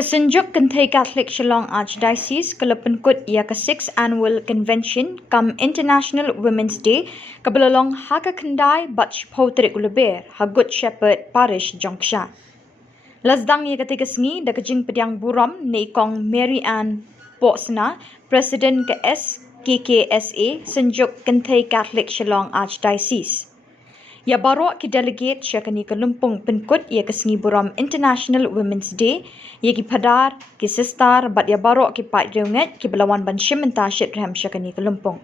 Synjuk Kynthei Catholic Shillong Archdiocese kelepenkut ia ke-6th Annual Convention kam International Women's Day kebelalong haka kendai bat shpotrik uleber ha Good Shepherd Parish Jongsha. Lasdang ia ketiga sengi da kejing pediang buram nei kong Mary Ann Boxna, Presiden ke SKKSA Synjuk Kynthei Catholic Shillong Archdiocese. Ya barok ki delegate syakani ke Lumpung Penkut ia ke sengi buram International Women's Day ia ki padar ki sistar bat ya barok ki Peit reunget ki belawan ban shimenta syet rem syakani ke Lumpung.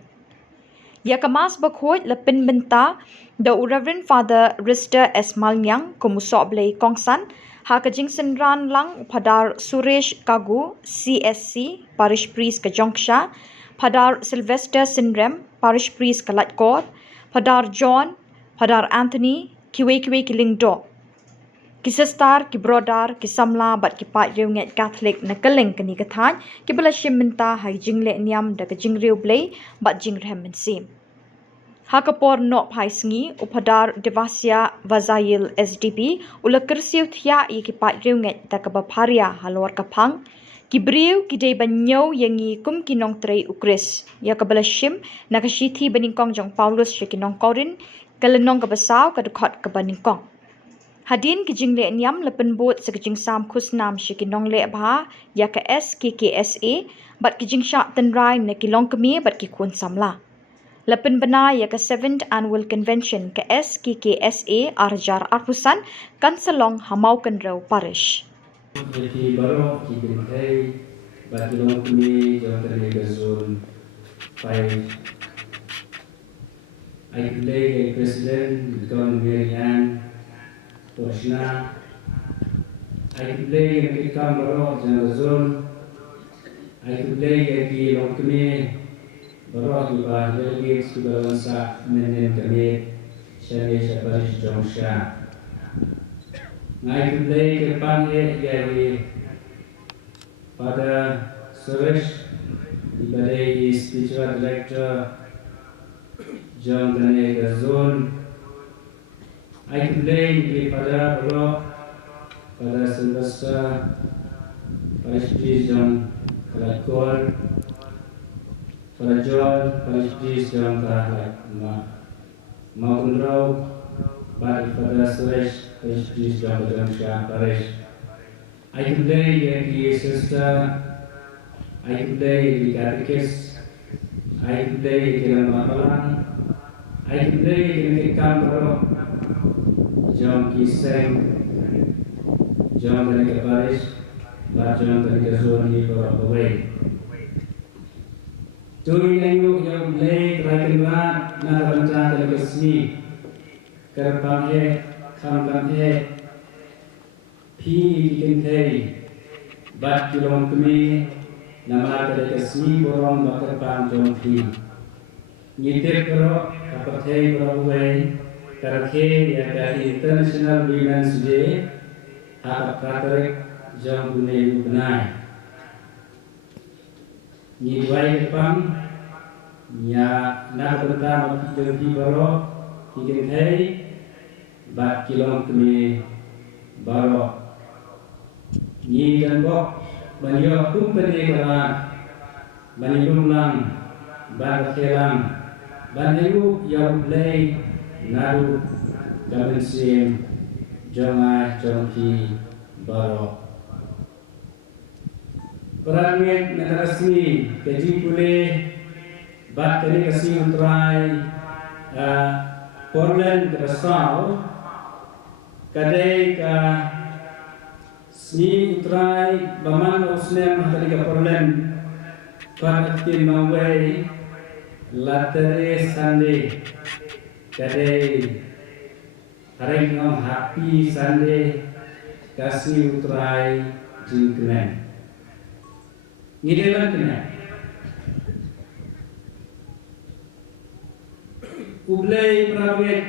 Ya kemas bakhut lepin benta the Reverend Father Rister S. Malnyang kumusok belai kongsan ha kejing senran lang padar Suresh Kagu CSC Parish Priest ke Jongsha, padar Sylvester Sinrem Parish Priest ke Latkor, padar John, padar Anthony kiwe-kiwe ki Lingdo. Ki sistar, ki brodar, ki Samla bat ki Peit reunget Katholik na keling keni kethan ki bela shimenta hai jingle niam da ke jingriu blai bat jingrem mensim. Ha Khubor nok pai sengi upadar Devasya Vazayil SDP ula kersiu thia i ki Peit reunget da ke baparia halor kapang ki briu ki dei banyau yangi kum ki nong trei ukris ya ke bela shim na ke shithi beningkong jong Paulus she ki nong Korin kelenong ke besau ke dekot ke beningkong. Hadin ki jingle niam lepen bot sekejing sam khusnam she ki nong le bha ya ke SKKSA bat ki jing syak tenrai ne ki long kemi bat ki kun Samla. Lepen bena ya ke 7th Annual Convention ke SKKSA Arjar Arpusan Kanselong Hamau Kenrau Parish. Jadi baru kita Kynthei bagi long kami jauh dari gazon Peit. I play a president John Marian Boschna. I play a Khubor General. I play a long kami baru juga delegate sudah bangsa menen kami syariah syariah Jongsha. I play a panggil jadi pada Suresh diberi spiritual director jong dari zone. I play di pada blok pada Sylvester Parish Priest jong Latkor, pada John Parish Priest jong Makundrau, pada Suresh Parish Priest jong Jongsha Parish. I play di sister, I play di catechist, I play di Lambalang, I play di Khubor, jong Kiseng, jong dari Parish, jong dari zone di Khubor. Turi NEHU yang play rakyat na bangsa dari kesini, kerpanghe, kampanghe, pi Kynthei, bat kilong kami nama dari kesini borong bakar pang jong pi. Ngitir kero kapathei berawai Rakhe ya dari International Women's Day hak Katholik jong bunei benai. Ngiwai kepang ya nak pertama kita pi baro Kynthei bat kilong kami baro. Ngi dan bok banyo kumpeni kara banyo lang bar kelang banyo yang play naru gabensim jonga jongki baro peranget narasi keji pule bat kene kasi untrai Portland Rasau kadai ka sni utrai baman usnem hari ka Portland patin mawai latere Sunday kadai hari ngom happy Sunday kasih utrai jingkren ngidelan kena ublai prawet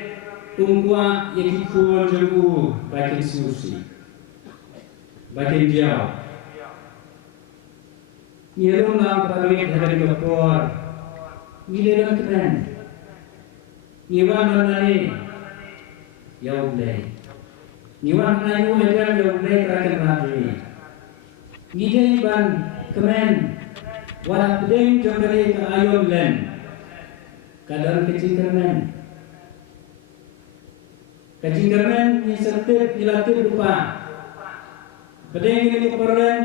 tungkua yang ikut jengku bakin susi bakin jauh ngidelan lang prawet hari Khubor ngidelan kena ngiwan nanani ya ublai ngiwan nayu ajar ya ublai kerakan radri ngidei ban kemen wala pedeng jangkari ke ayon len kadang kecil kemen kecil kemen ni sertip dilatih lupa pedeng ini keperen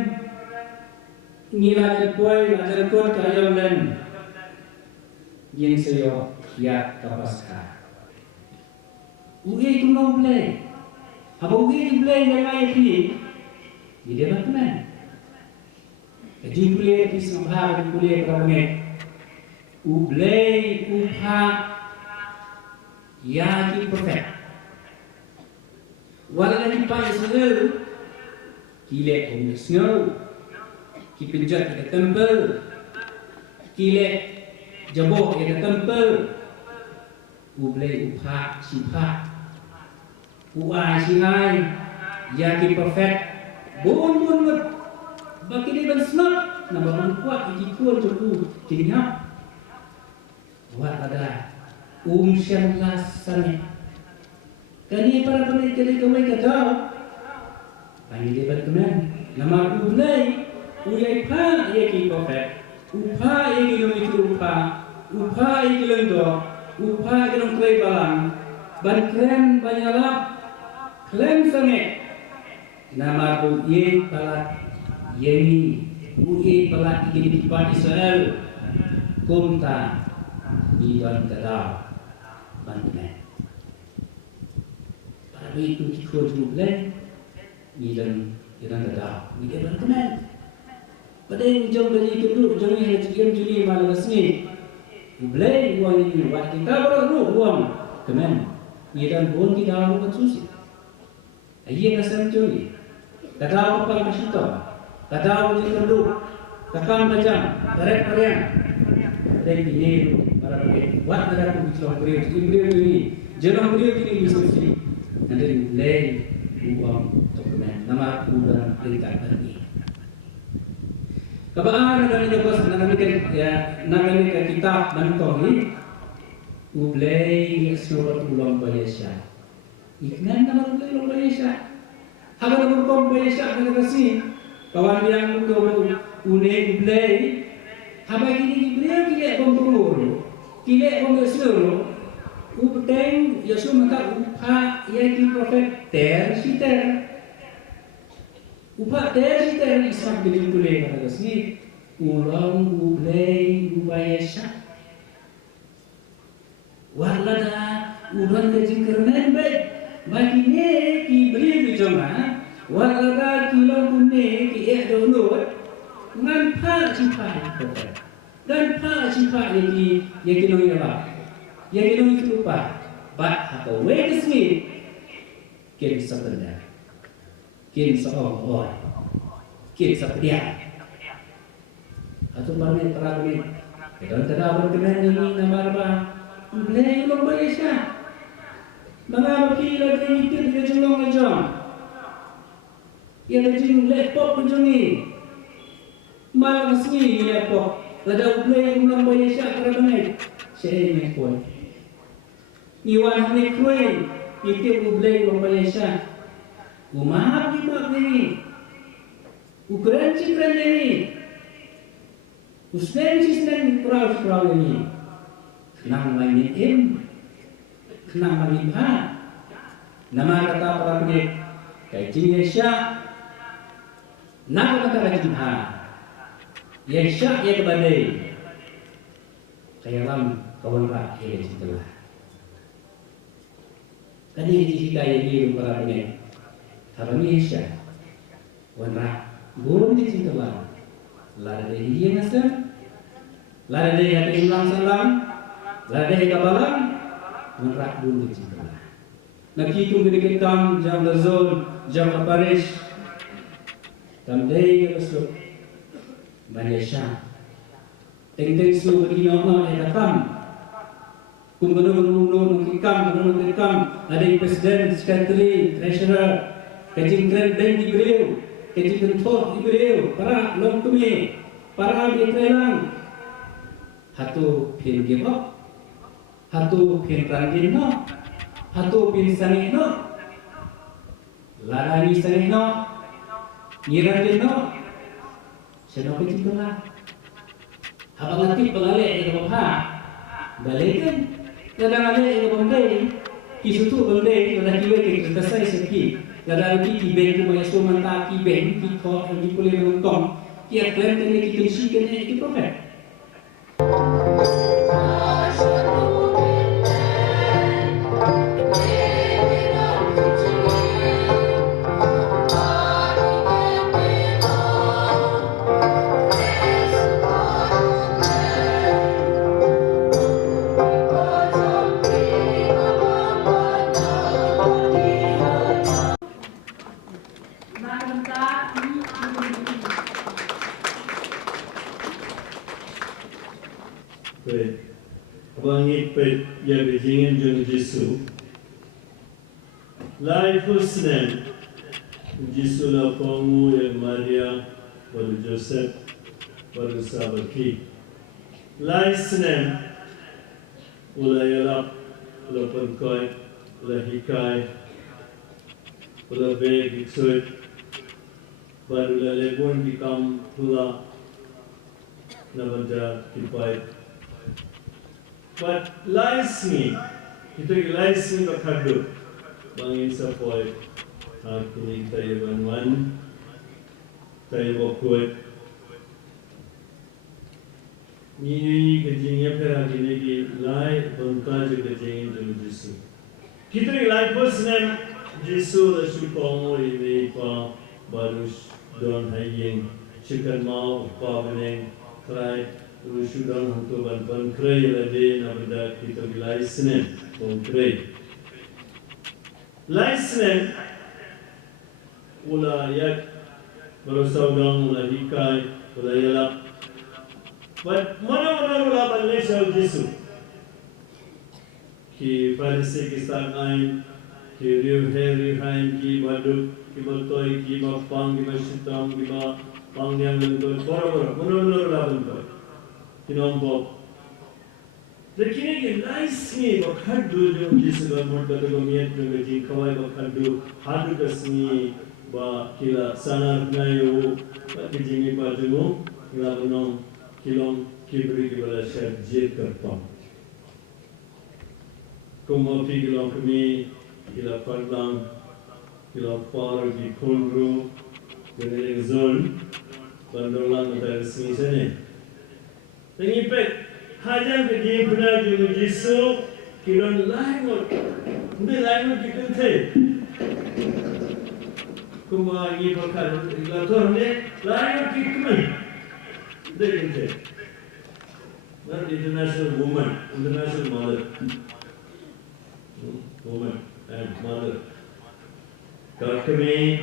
ngilat poi ajar kot ke ayon len yin seyo ya kapaska ugi kuno play apa ugi play yang lain ni dia nak kemen kecil play di Samla di play keranget ublay upha ya ki perfect wala ni pa Israel kile on snow ki pinjat ke temple kile jabo ke temple ublay upha sipa uai sinai ya ki perfect bon bagi dia ban snap na ban kuat ki kuat tu kinya buat ada syamla sane kani para peneliti kami kata pani dia ban kemen nama ublay uyai pa ye ki perfect upha ye ki lomi upha ye ki lendo upha ye ki trei balang ban kren banyalap klen sange nama tu ye palat yeni uye palat ini di Israel kumta di dalam kedai bantuan. Pada itu kita jual di dalam kedai di bantuan. Pada yang jauh dari itu dulu jauh yang juli malam sini jual uang ini buat kita baru uang kemen di dalam uang kita harus susi. Ayat asal juli kedai apa masih kadang di kenduk, kakang kacang, tarik karian, tarik ini para pegawai, buat ada pun Shillong beriau ini, jangan beriau ini diskusi, nanti mulai uang dokumen, nama udah perintah pergi. Kapan kami dapat nanti kita mentok ini, mulai seluruh ulang Malaysia, iknan nama ulang Malaysia, apa nama ulang Malaysia kita kasih. Kawan yang unik play, apa ini beliau kile pemurus, kile pemurus, upteng Yesus maka upah yang di profet ter, upah ter Islam beli play kata si ulang play upayesha, warlada ulang kejengkeran baik, bagi ni beliau bicara. Warga kilo kunne ki donut ngan pa cipa dan pa cipa yang nong apa yang nong lupa ba atau wait sini kin sabda kin sohor kin sabdia atau mana terang dan terang berkenan ini nama apa mulai belum Malaysia mengapa kilo ini kita jolong jong yang jin lepok macam ni malam sini lepok ada ublay yang ulang Malaysia kerana ni saya ni pun iwan ni kue itu ublay ulang Malaysia umah ni ukuran cikran ni usnen kurang ni kenang main kenang main nama kata para penik kayak Malaysia nak kata rajinha, yang syak yang kebadai, kaya lam kawan rak yang cintalah. Kani jika yang ini para penyek, kalau ni syak, kawan rak burung cintalah. Lada dari dia nasam, lada dari hati imam salam, lada dari kabalang, kawan rak burung cintalah. Nakikum berikitam jam lazul, jam aparish. Tamday masuk Malaysia. Teng su begini kam. Kumbenar kam. Ada presiden, sekretari, treasurer, kejingkran dan diberiu, kejingkran diberiu. Para long kumi, para di Thailand. Hatu pin gibok, hatu pin rangino, hatu pin sanino, lalani sanino. Ngiran dino Saya nak pergi lah. Abang ngerti pengalih yang apa? Balik kan? Kadang-kadang yang bambay, kisu tu bambay, kadang kira kita selesai sekali. Kadang lagi kibeng tu banyak semua mantap kibeng, kikor, lagi boleh menonton. Kia keren kan kita isi kan itu profet. Peit, abang ni Peit yang berjingin jong Jesu. Lai Husnen, Jesu la Pongu yang Maria, baru Joseph, baru Sabaki. Lai Snen, ulai alap, ula Penkoi, ula Hikai, ula Beg Iksuit, baru ula Lebon Kikam Pula, Nabanja Kipait. But lies me, kita lies me bakado, bangin sa poy, kini tayo banwan, tayo bakut. Ni kejingnya pera kini ki lai bangka juga kejingin jom Jesu. Kita lai person Jesu la supong ini pa barus don haying chicken mau pa beneng try. Sudah untuk bantuan kray lagi nabda kita license kray. License ula yak bersaudang ula hikai ula yalap. But mana ula balai sel Jesu. Ki Farisi kisah lain, ki riu hain ki baduk ki bertoi ki bapang ki bersitam ki bapang yang lentur bora mana ula bantuan. Kinombok. Dekine ke nice ni bakhadu jom Jesu gambar kata gomiat jom gaji kawai bakhadu hadu kasni ba kila sanar nayo ba kijimi ba jumu kila bunong kilong kibri kibala syar jet kerpam. Kumopi kilong kami kila padlang kila par di kunru dengan zon bandolan antara sini sana. Tengi Peit, hajang ke dia benar jom Jesu, kiron lain di Kynthei. Kuma ini bakal ilator ni lain di Kynthei. Not international woman, international mother, woman and mother. Kalau kami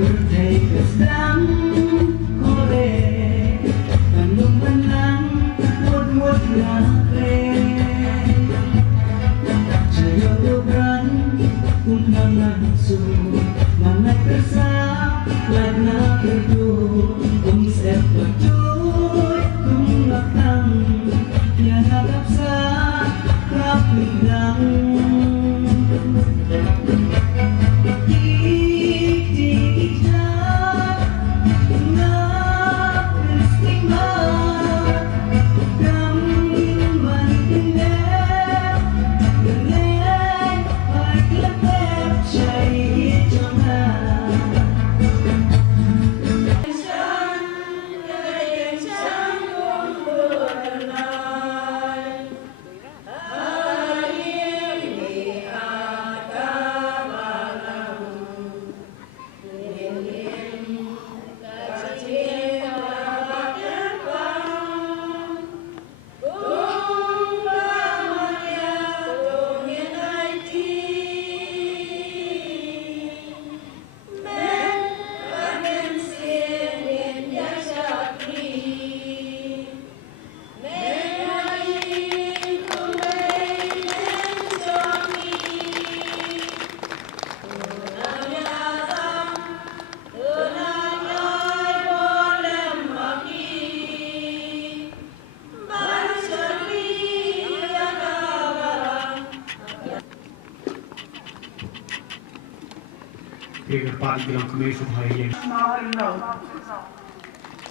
Bertegasdang kore Tanung menang Mud-mud Rakhe Jayo dobran Unang langsung Mangat tersak Lagna berdua Umsep berjoy Tumlakang Yang harap sa Kapidang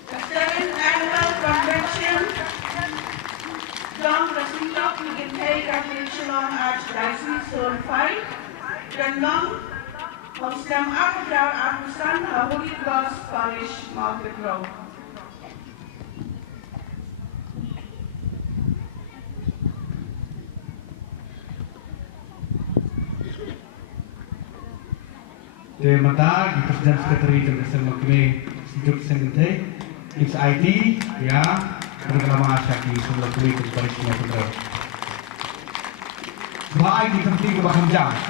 The seventh annual convention Jong the Synjuk Kynthei Katholik Shillong Archdiocese Zone 5 Shillong Muslim Apadar Apusan Holy Cross Parish Market Road. Terima kasih Presiden Sekretari dan Bersama kami Synjuk Kynthei It's IT ya Berkelama Asyaki Samla kami kepada semua saudara Sebab IT penting kebahagiaan